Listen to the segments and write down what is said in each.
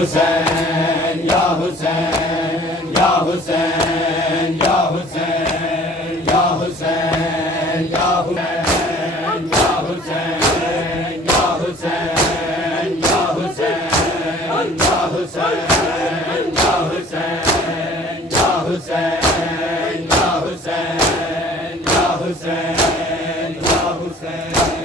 हुसैन या हुसैन या हुसैन या हुसैन या हुसैन या हुसैन या हुसैन या हुसैन या हुसैन या हुसैन या हुसैन या हुसैन या हुसैन या हुसैन या हुसैन या हुसैन या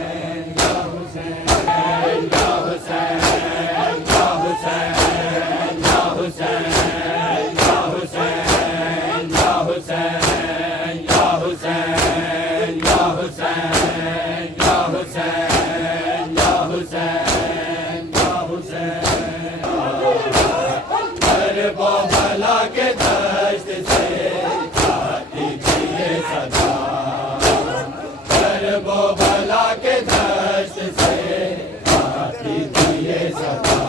वो भला के दश्त से आती थी ये सदा, वो भला के दश्त से आती थी ये सदा,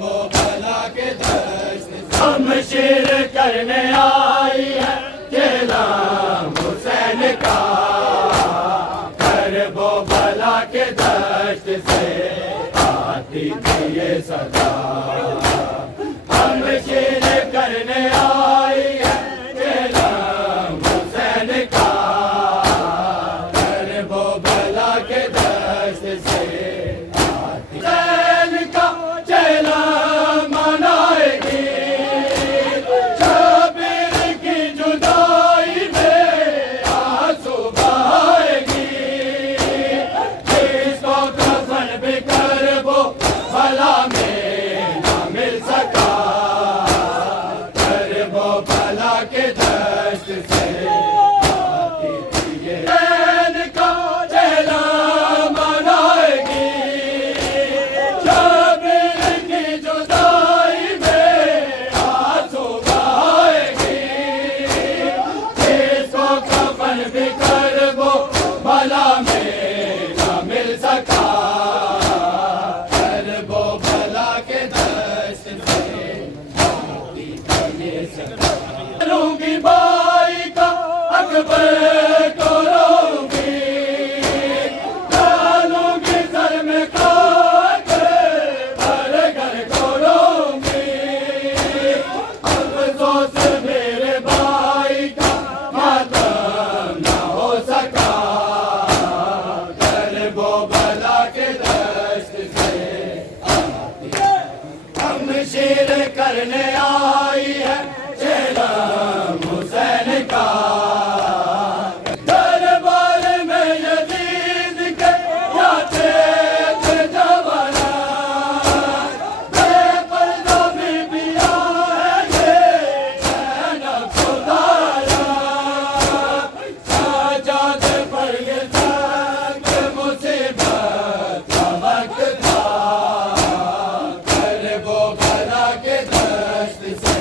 वो भला के दश्त से हम शेर करने आई है केला हुसैन का, वो भला के दश्त से आती थी ये सदा, हम शेर करने आई है केला हुसैन का, वो भला के दश्त से आती हुसैन का चेला मनाएगी, शबीर की जुदाई में आंसू बहाएगी, जिसको कफन भी कर वो भला में ना मिल सका, वो भला के दश्त से आती थी ये हुसैन का चेला मनाएगी, शबीर की जुदाई में आंसू बहाएगी, जिसको कफन भी कर वो भला में ना मिल सका, वो भला के दश्त से आती थी ये सदा, लूंगी बाई का अकबर को लूंगी, डालूंगी सर में खाक भर घर को लूंगी, अफसोस मेरे भाई का मातम ना हो सका, वो भला के दश्त से आती, हम शेर करने आई है चेला हुसैन का, दरबार में यजीद के जाते थे जवाना, बेपर्दा भी पिया है ये जैनब खुदारा, साजाद पर ये सख्त मुसीबत का वक्त था, वो भला के दश्त से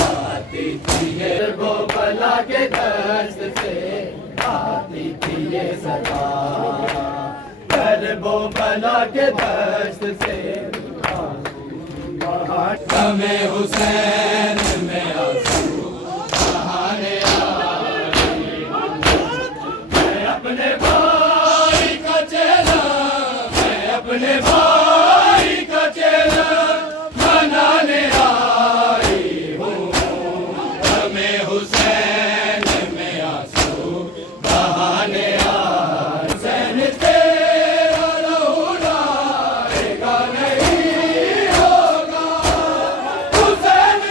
आती थी ये, वो भला के दश्त से आती थी ये सदा, वो भला के दश्त से हमें हुसैन में आंसू बहाने आई, मैं अपने भाई का चेला, मैं अपने भाई का चेला मनाने आई हूँ, हमें हुसैन में आंसू बहाने आई, हुसैन तेरा लहू लाएगा नहीं होगा, हुसैन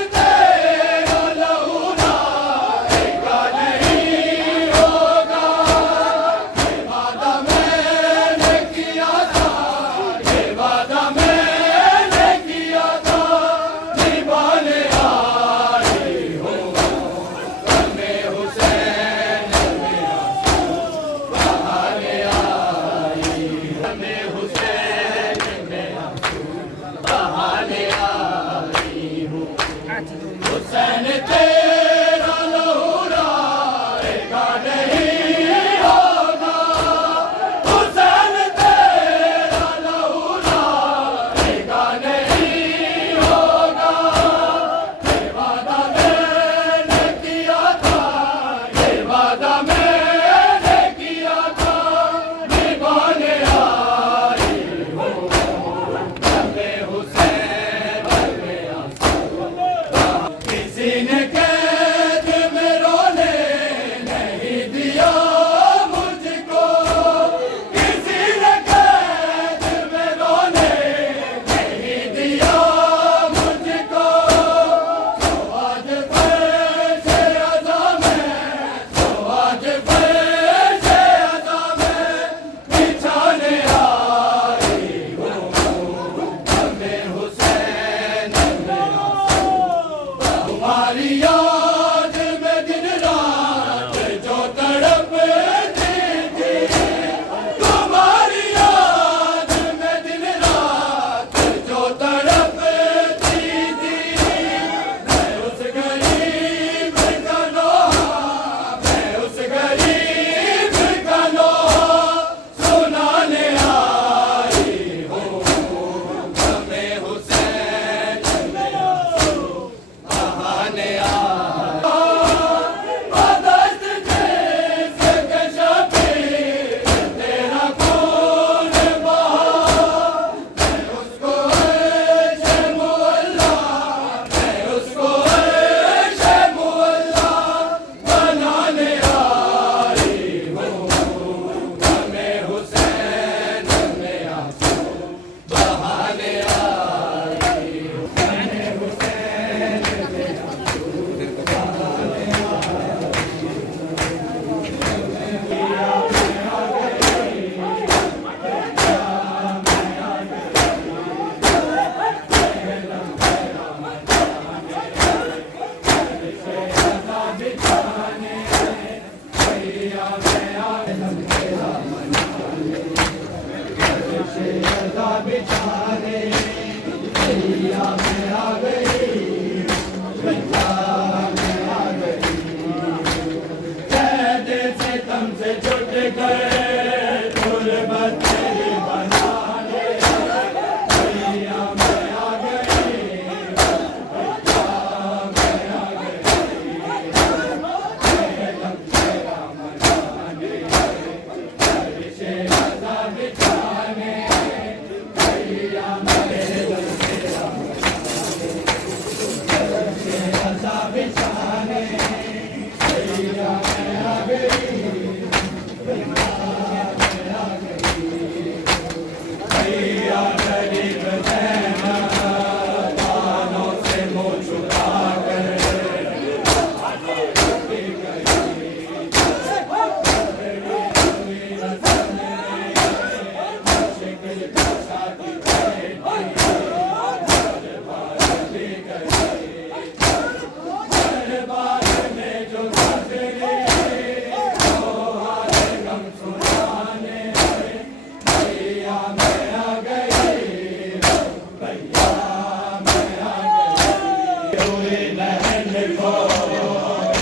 हुए नहन को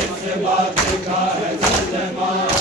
इस बात का है सलमान।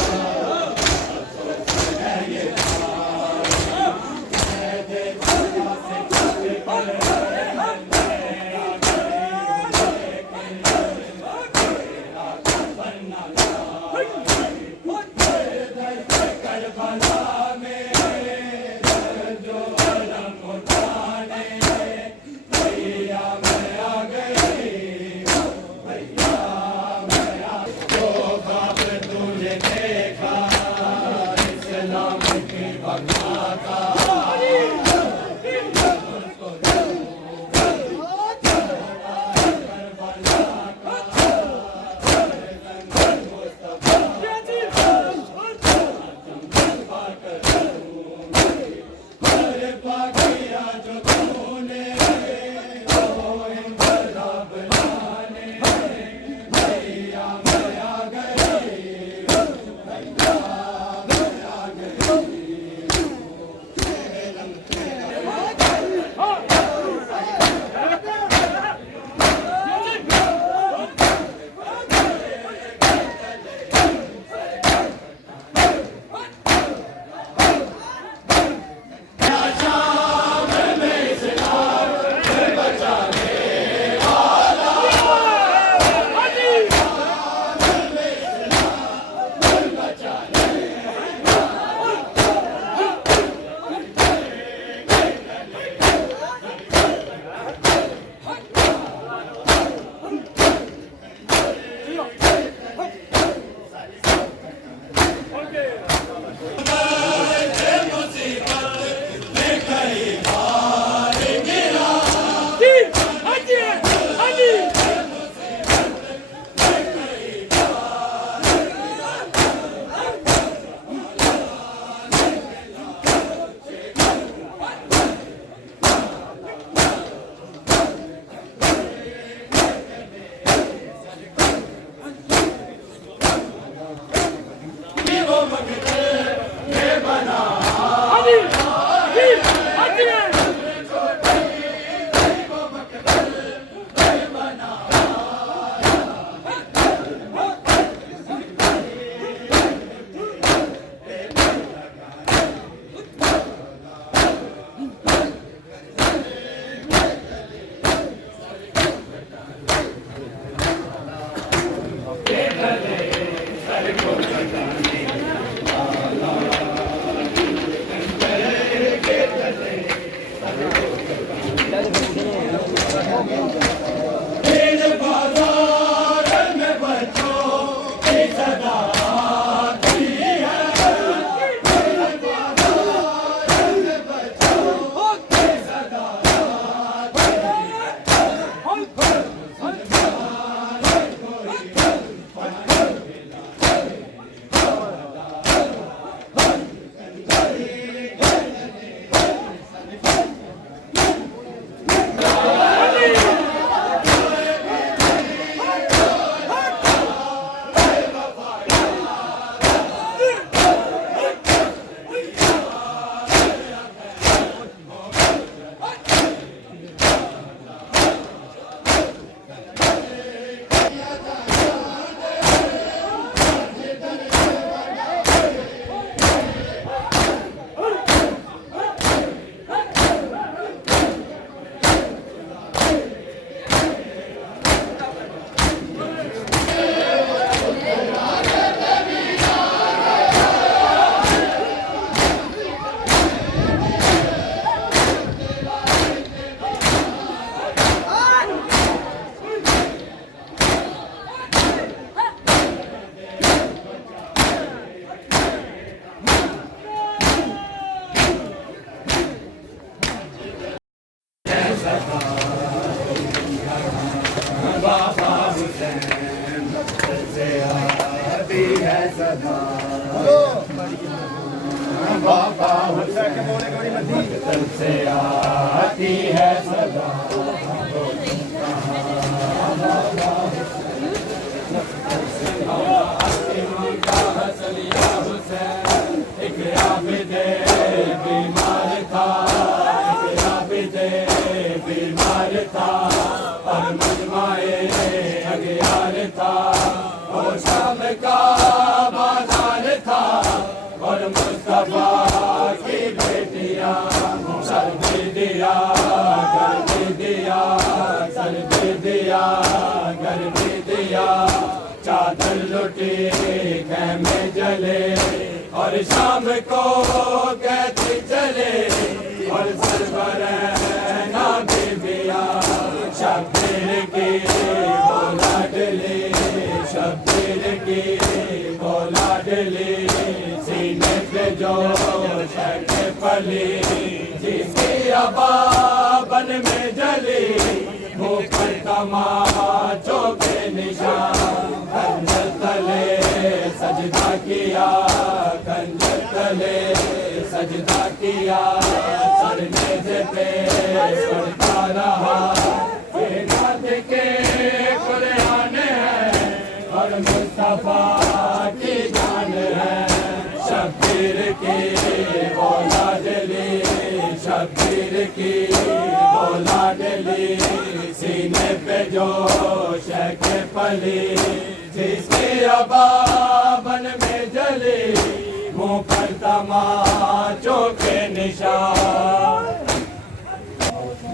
बाबा हुसैन से आती है सदा। एक आबिदे बीमार था, एक आबिदे बीमार था, और मजमाए दिया, सर पे दिया, घर पे दिया, चादर लुटे खेमे जले और शाम को कहते चले और सरवर ना बेबिया शब्बीर की बोला डले, शब्बीर की बोला डले, सीने पे जो शक पली जिसकी अबाबन में जली, मुँह पर तमाचों के निशान, खंजर तले सजदा किया, खंजर तले सजदा किया, सर नेज़े पे पड़ता रहा, ये नात के कुरान है और मुस्तफा की जान है, शब्बीर की बोला डली, शब्बीर की बोला डली, सीने पे जो शक पली जिसके अबाबन में जली, मुँह पर तमाचों के निशान।